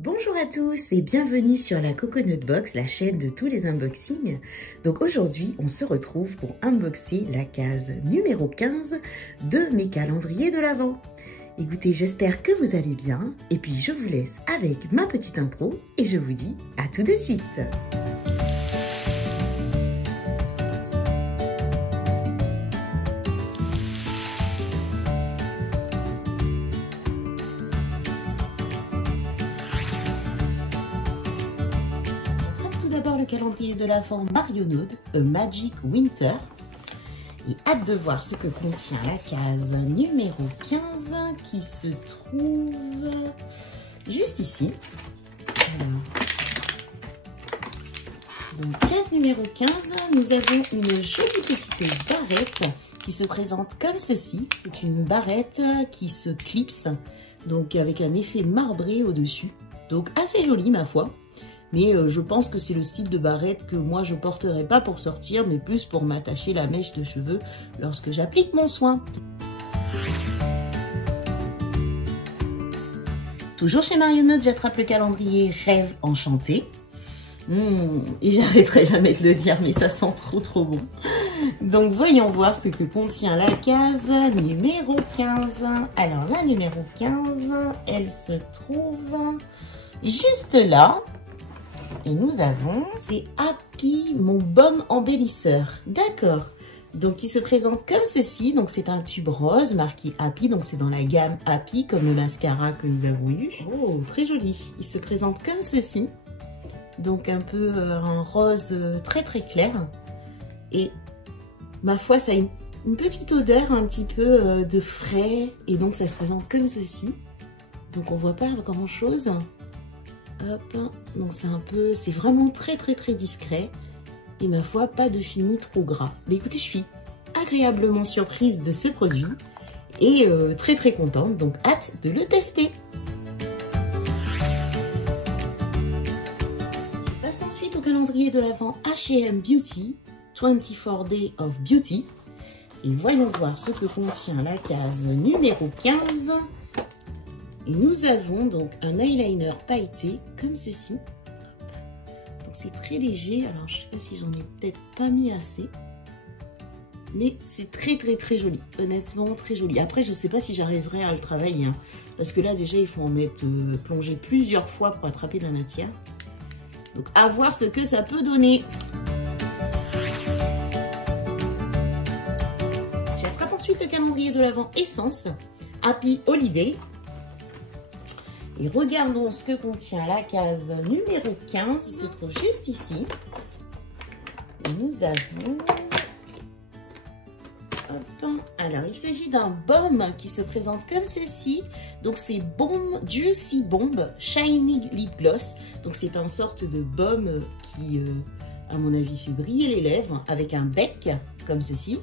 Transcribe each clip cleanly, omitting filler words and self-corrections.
Bonjour à tous et bienvenue sur la Coconut Box, la chaîne de tous les unboxings. Donc aujourd'hui, on se retrouve pour unboxer la case numéro 15 de mes calendriers de l'Avent. Écoutez, j'espère que vous allez bien et puis je vous laisse avec ma petite intro et je vous dis à tout de suite. Le calendrier de l'Avent Marionneau, A Magic Winter. Et hâte de voir ce que contient la case numéro 15 qui se trouve juste ici. Alors, donc case numéro 15, nous avons une jolie petite barrette qui se présente comme ceci. C'est une barrette qui se clipse, donc avec un effet marbré au-dessus. Donc assez jolie ma foi. Mais je pense que c'est le style de barrette que moi je porterai pas pour sortir, mais plus pour m'attacher la mèche de cheveux lorsque j'applique mon soin. Toujours chez Marionneau, j'attrape le calendrier Rêve Enchanté. Et j'arrêterai jamais de le dire, mais ça sent trop bon. Donc voyons voir ce que contient la case numéro 15. Alors la numéro 15, elle se trouve juste là. Et nous avons, c'est Happy, mon baume embellisseur. D'accord. Donc, il se présente comme ceci. Donc, c'est un tube rose marqué Happy. Donc, c'est dans la gamme Happy, comme le mascara que nous avons eu. Oh, très joli. Il se présente comme ceci. Donc, un peu un rose très clair. Et, ma foi, ça a une petite odeur un petit peu de frais. Et donc, ça se présente comme ceci. Donc, on voit pas grand chose. Hop, donc c'est vraiment très discret et ma foi pas de fini trop gras. Mais écoutez, je suis agréablement surprise de ce produit et très contente, donc hâte de le tester. Je passe ensuite au calendrier de l'Avent H&M Beauty 24 Days of Beauty et voyons voir ce que contient la case numéro 15. Et nous avons donc un eyeliner pailleté comme ceci. Donc c'est très léger. Alors je ne sais pas si j'en ai peut-être pas mis assez. Mais c'est très joli. Honnêtement très joli. Après je ne sais pas si j'arriverai à le travailler. Hein, parce que là déjà il faut en mettre plonger plusieurs fois pour attraper de la matière. Donc à voir ce que ça peut donner. J'attrape ensuite le calendrier de l'Avent Essence Happy Holiday. Et regardons ce que contient la case numéro 15, qui se trouve juste ici. Et nous avons... Hop. Alors, il s'agit d'un baume qui se présente comme ceci. Donc, c'est Juicy Bomb Shiny Lip Gloss. Donc, c'est une sorte de baume qui, à mon avis, fait briller les lèvres avec un bec comme ceci.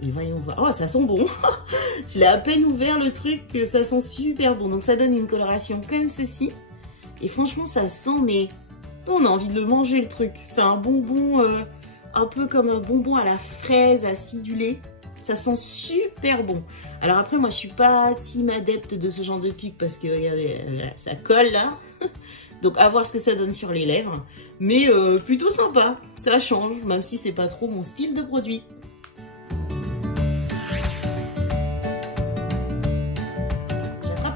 Et voyons voir. Oh, ça sent bon. Je l'ai à peine ouvert le truc, ça sent super bon. Donc ça donne une coloration comme ceci. Et franchement, ça sent, mais on a envie de le manger le truc. C'est un bonbon, un peu comme un bonbon à la fraise acidulé. Ça sent super bon. Alors après, moi, je suis pas team adepte de ce genre de truc parce que regardez, ça colle là. Donc à voir ce que ça donne sur les lèvres. Mais plutôt sympa. Ça change, même si c'est pas trop mon style de produit.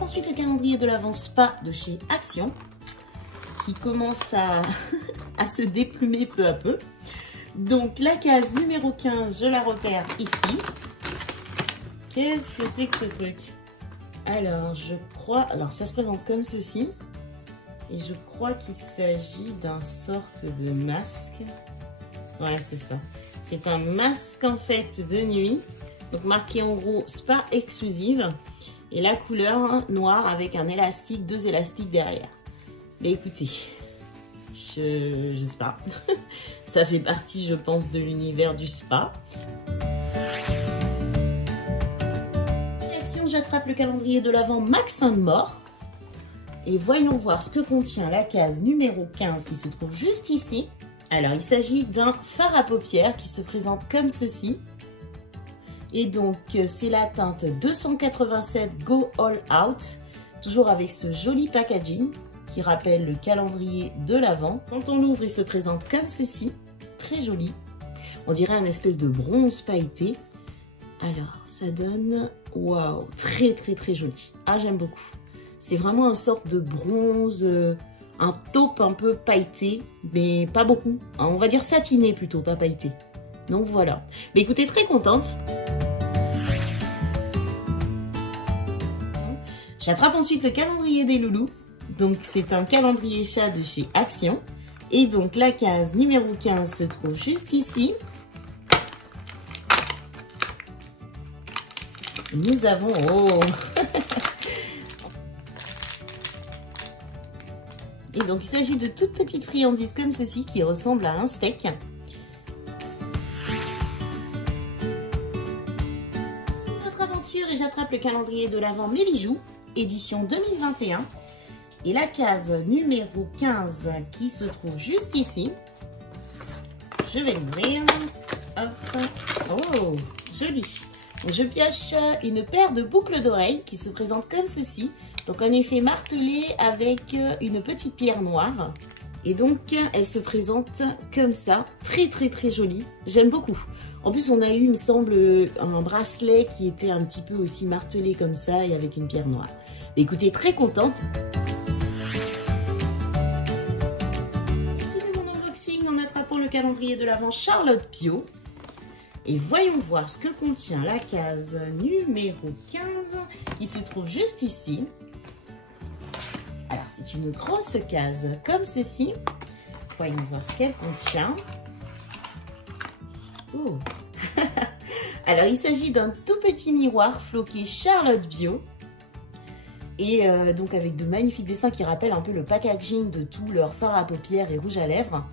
Ensuite, le calendrier de l'Avent Spa de chez Action qui commence à se déplumer peu à peu. Donc, la case numéro 15, je la repère ici. Qu'est-ce que c'est que ce truc? Alors, je crois... Alors, ça se présente comme ceci. Et je crois qu'il s'agit d'un sorte de masque. Ouais, c'est ça. C'est un masque, en fait, de nuit. Donc, marqué en gros Spa exclusive. Et la couleur noire avec un élastique, 2 élastiques derrière. Mais écoutez, je sais pas. Ça fait partie, je pense, de l'univers du spa. Réaction, j'attrape le calendrier de l'Avent Max & More. Et voyons voir ce que contient la case numéro 15 qui se trouve juste ici. Alors, il s'agit d'un fard à paupières qui se présente comme ceci. Et donc, c'est la teinte 287 Go All Out, toujours avec ce joli packaging qui rappelle le calendrier de l'Avent. Quand on l'ouvre, il se présente comme ceci, très joli. On dirait un espèce de bronze pailleté. Alors, ça donne, waouh, très très très joli. Ah, j'aime beaucoup. C'est vraiment une sorte de bronze, un taupe un peu pailleté, mais pas beaucoup. On va dire satiné plutôt, pas pailleté. Donc voilà. Mais écoutez, très contente. J'attrape ensuite le calendrier des loulous. Donc c'est un calendrier chat de chez Action. Et donc la case numéro 15 se trouve juste ici. Nous avons... Oh Et donc il s'agit de toutes petites friandises comme ceci qui ressemblent à un steak. C'est notre aventure et j'attrape le calendrier de l'Avent Mes Bijoux, édition 2021. Et la case numéro 15 qui se trouve juste ici. Je vais l'ouvrir. Oh, joli. Donc, je pioche une paire de boucles d'oreilles qui se présentent comme ceci. Donc en effet martelée avec une petite pierre noire. Et donc elle se présente comme ça, très très très jolie. J'aime beaucoup. En plus on a eu, il me semble, un bracelet qui était un petit peu aussi martelé comme ça et avec une pierre noire. Écoutez, très contente. Continue mon unboxing en attrapant le calendrier de l'Avent Charlotte Pio. Et voyons voir ce que contient la case numéro 15 qui se trouve juste ici. Alors, c'est une grosse case comme ceci. Voyons voir ce qu'elle contient. Oh. Alors, il s'agit d'un tout petit miroir floqué Charlotte Bio. Et donc, avec de magnifiques dessins qui rappellent un peu le packaging de tous leurs fards à paupières et rouges à lèvres.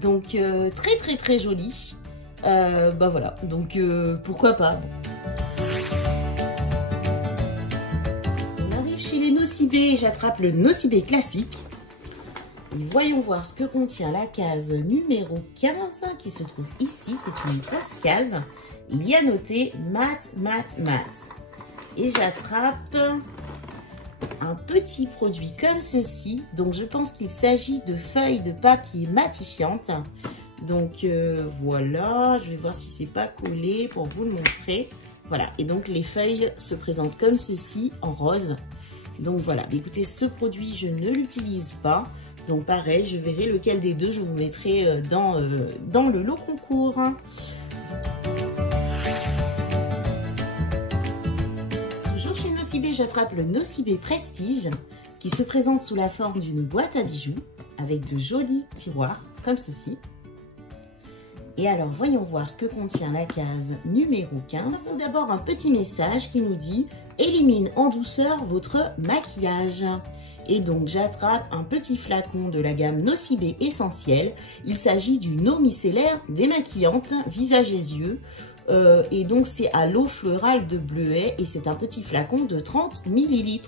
Donc, très, très, très joli. Bah voilà, donc pourquoi pas. On arrive chez les Nocibé et j'attrape le Nocibé classique. Et voyons voir ce que contient la case numéro 15 qui se trouve ici. C'est une grosse case. Il y a noté mat, mat, mat. Et j'attrape un petit produit comme ceci. Donc je pense qu'il s'agit de feuilles de papier matifiantes. Donc voilà, je vais voir si c'est pas collé pour vous le montrer. Voilà, et donc les feuilles se présentent comme ceci en rose. Donc voilà, écoutez, ce produit je ne l'utilise pas. Donc pareil, je verrai lequel des deux je vous mettrai dans le lot concours. Toujours chez Nocibé, j'attrape le Nocibé Prestige qui se présente sous la forme d'une boîte à bijoux avec de jolis tiroirs comme ceci. Et alors, voyons voir ce que contient la case numéro 15. Tout d'abord, un petit message qui nous dit « Élimine en douceur votre maquillage ». Et donc, j'attrape un petit flacon de la gamme Nocibé Essentiel. Il s'agit d'une eau micellaire démaquillante, visage et yeux. Et donc, c'est à l'eau florale de bleuet et c'est un petit flacon de 30 ml.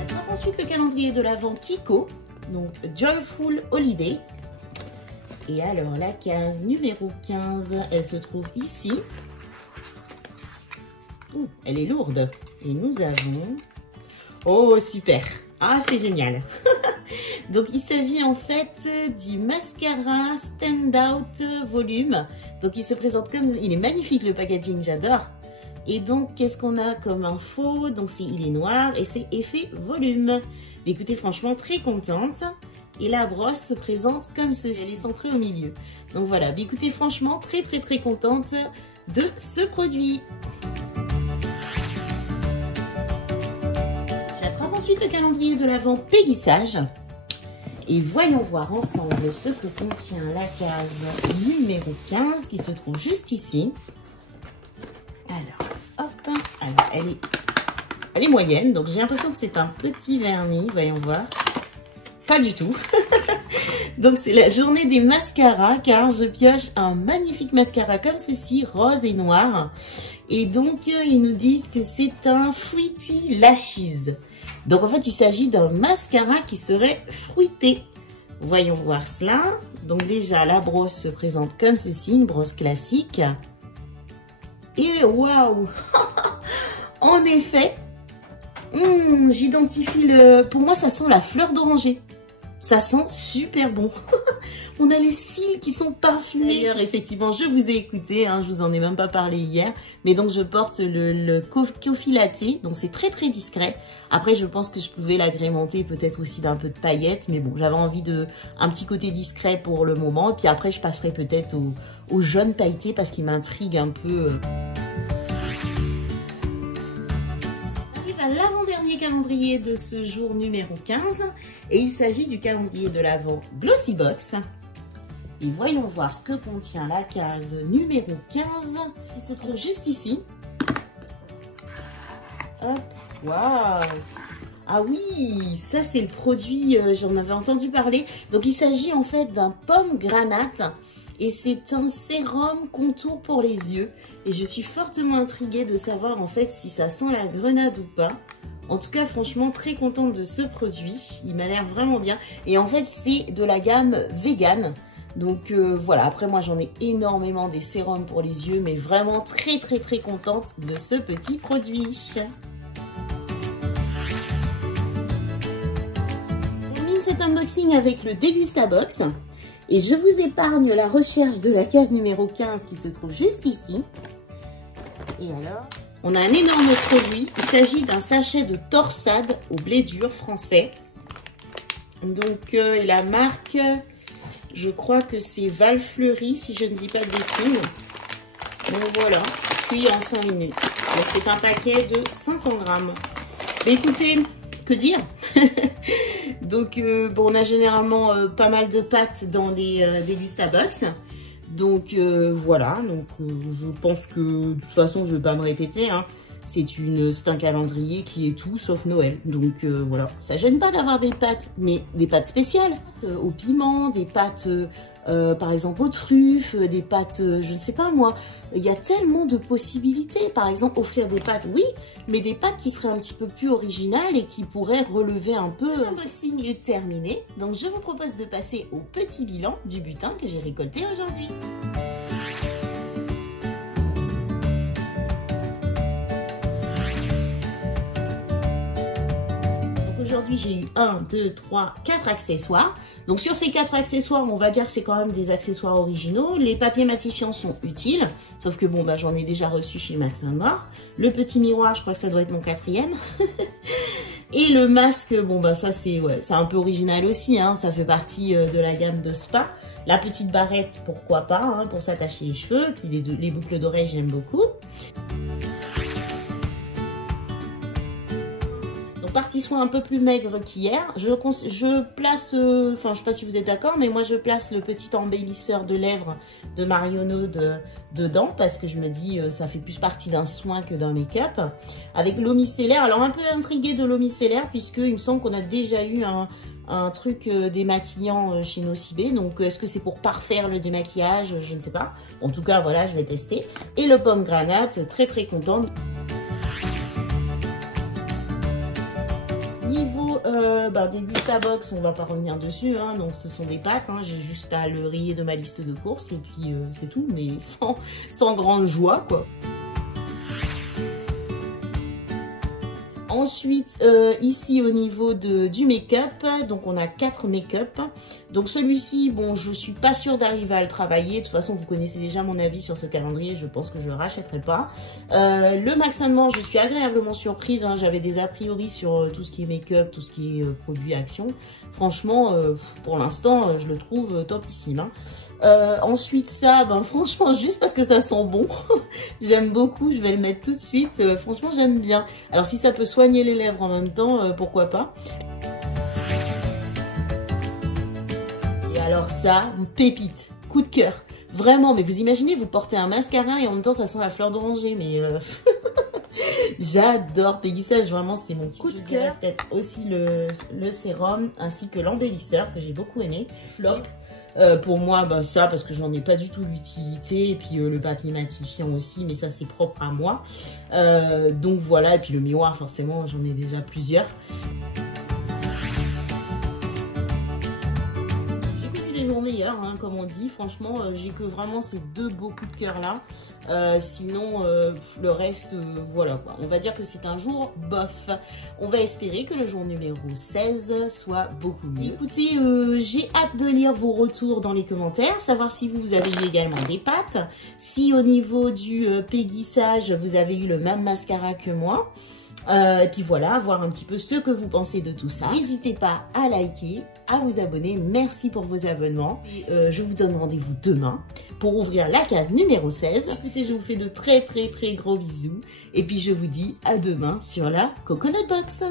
J'attrape ensuite le calendrier de l'Avent Kiko. Donc, Joyful Holiday. Et alors, la case numéro 15, elle se trouve ici. Ouh, elle est lourde. Et nous avons... Oh, super. Ah, c'est génial. Donc, il s'agit en fait du mascara Stand Out Volume. Donc, il se présente comme... Il est magnifique, le packaging, j'adore. Et donc, qu'est-ce qu'on a comme info? Donc, il est noir et c'est effet volume. Mais écoutez, franchement, très contente. Et la brosse se présente comme ceci. Elle est centrée au milieu. Donc voilà, mais écoutez, franchement, très très très contente de ce produit. J'attrape ensuite le calendrier de l'Avent Péguissage. Et voyons voir ensemble ce que contient la case numéro 15 qui se trouve juste ici. Alors, hop, alors elle est moyenne, donc j'ai l'impression que c'est un petit vernis, voyons voir. Pas du tout. Donc c'est la journée des mascaras, car je pioche un magnifique mascara comme ceci, rose et noir. Et donc ils nous disent que c'est un Fruity Lashes. Donc en fait il s'agit d'un mascara qui serait fruité. Voyons voir cela. Donc déjà la brosse se présente comme ceci, une brosse classique. Et waouh. En effet, J'identifie le... Pour moi, ça sent la fleur d'oranger. Ça sent super bon. On a les cils qui sont parfumés. D'ailleurs, effectivement, je vous ai écouté, hein, je vous en ai même pas parlé hier. Mais donc, je porte le Coffee Latte. Donc, c'est très, très discret. Après, je pense que je pouvais l'agrémenter peut-être aussi d'un peu de paillettes. Mais bon, j'avais envie de un petit côté discret pour le moment. Et puis après, je passerai peut-être au jaune pailleté parce qu'il m'intrigue un peu. L'avant-dernier calendrier de ce jour numéro 15 et il s'agit du calendrier de l'Avent Glossybox. Et voyons voir ce que contient la case numéro 15 qui se trouve juste ici. Hop, waouh! Ah oui, ça c'est le produit, j'en avais entendu parler. Donc il s'agit en fait d'un pomme granate. Et c'est un sérum contour pour les yeux. Et je suis fortement intriguée de savoir en fait si ça sent la grenade ou pas. En tout cas, franchement, très contente de ce produit. Il m'a l'air vraiment bien. Et en fait, c'est de la gamme vegan. Donc voilà, après moi j'en ai énormément des sérums pour les yeux. Mais vraiment très très très contente de ce petit produit. Je termine cet unboxing avec le Dégustabox. Et je vous épargne la recherche de la case numéro 15 qui se trouve juste ici. Et alors, on a un énorme produit. Il s'agit d'un sachet de torsade au blé dur français. Donc, la marque, je crois que c'est Valfleury, si je ne dis pas de bêtises. Donc voilà, cuit en 5 minutes. Alors, c'est un paquet de 500 grammes. Mais écoutez, que dire? Donc, bon, on a généralement pas mal de pâtes dans des Dégustabox. Donc, voilà. Donc, je pense que, de toute façon, je ne vais pas me répéter. Hein. C'est un calendrier qui est tout sauf Noël. Donc, voilà. Ça gêne pas d'avoir des pâtes, mais des pâtes spéciales. Au piment, des pâtes, par exemple, aux truffes, des pâtes, je ne sais pas moi. Il y a tellement de possibilités. Par exemple, offrir des pâtes, oui, mais des pâtes qui seraient un petit peu plus originales et qui pourraient relever un peu. L'unboxing est terminé. Donc, je vous propose de passer au petit bilan du butin que j'ai récolté aujourd'hui. Aujourd'hui, j'ai eu 1, 2, 3, 4 accessoires. Donc, sur ces 4 accessoires, on va dire que c'est quand même des accessoires originaux. Les papiers matifiants sont utiles. Sauf que bon, bah, j'en ai déjà reçu chez Max & More. Le petit miroir, je crois que ça doit être mon 4e. Et le masque, bon, bah, ça, c'est un peu original aussi. Hein. Ça fait partie de la gamme de Spa. La petite barrette, pourquoi pas, hein, pour s'attacher les cheveux. Puis les boucles d'oreilles, j'aime beaucoup. Partie soin un peu plus maigre qu'hier. Je place, enfin je sais pas si vous êtes d'accord, mais moi je place le petit embellisseur de lèvres de Marionneau dedans parce que je me dis ça fait plus partie d'un soin que d'un make-up. Avec l'eau micellaire, alors un peu intriguée de l'eau micellaire puisque il me semble qu'on a déjà eu un truc démaquillant chez Nocibé. Donc est-ce que c'est pour parfaire le démaquillage? Je ne sais pas. En tout cas voilà, je vais tester. Et le pomme granate, très très contente. Niveau Dégustabox, on va pas revenir dessus, hein, donc ce sont des pâtes, hein, j'ai juste à le rayer de ma liste de courses et puis c'est tout, mais sans grande joie quoi. Ensuite, ici au niveau du make-up, donc on a 4 make-up. Donc celui-ci, bon, je suis pas sûre d'arriver à le travailler. De toute façon, vous connaissez déjà mon avis sur ce calendrier. Je pense que je le rachèterai pas. Le Max & More, je suis agréablement surprise. Hein, j'avais des a priori sur tout ce qui est make-up, tout ce qui est produit action. Franchement, pour l'instant, je le trouve topissime. Hein. Ensuite ça, ben franchement juste parce que ça sent bon, j'aime beaucoup, je vais le mettre tout de suite, franchement j'aime bien. Alors si ça peut soigner les lèvres en même temps, pourquoi pas. Et alors ça, une pépite, coup de cœur, vraiment, mais vous imaginez, vous portez un mascara et en même temps ça sent la fleur d'oranger, mais j'adore Peggy-Sage, vraiment c'est mon coup de cœur. Peut-être aussi le sérum ainsi que l'embellisseur que j'ai beaucoup aimé, Flop. Pour moi, bah, ça, parce que j'en ai pas du tout l'utilité. Et puis le papier matifiant aussi, mais ça c'est propre à moi. Donc voilà, et puis le miroir, forcément, j'en ai déjà plusieurs. J'ai coupé des des jours meilleurs, hein, comme on dit. Franchement, j'ai que vraiment ces 2 beaux coups de cœur là. Sinon, le reste, voilà quoi. On va dire que c'est un jour bof. On va espérer que le jour numéro 16 soit beaucoup mieux. Écoutez, j'ai hâte de lire vos retours dans les commentaires, savoir si vous avez eu également des pâtes, si au niveau du péguissage, vous avez eu le même mascara que moi. Et puis voilà, voir un petit peu ce que vous pensez de tout ça. N'hésitez pas à liker, à vous abonner. Merci pour vos abonnements. Et je vous donne rendez-vous demain pour ouvrir la case numéro 16. Écoutez, je vous fais de très gros bisous. Et puis je vous dis à demain sur la Coconut Box.